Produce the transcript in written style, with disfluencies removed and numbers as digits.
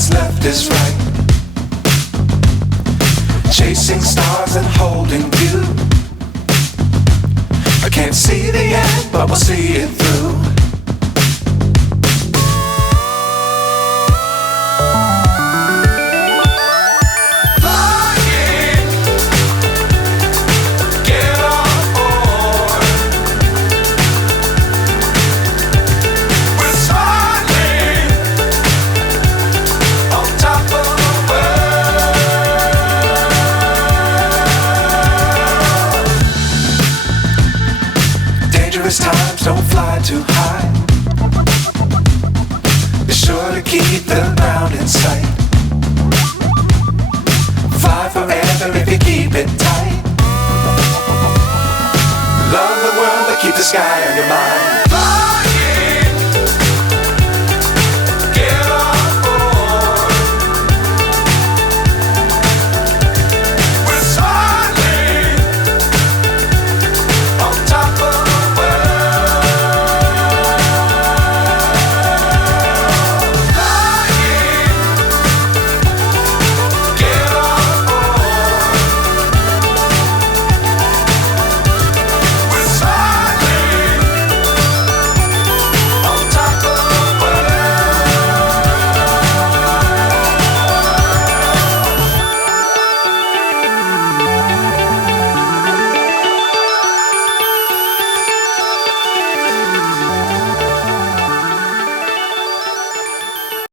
what's left is right. Chasing stars and holding you. I can't see the end, but we'll see it through. Times don't fly too high. Be sure to keep the ground in sight. Fly forever if you keep it tight. Love the world but keep the sky on your mind.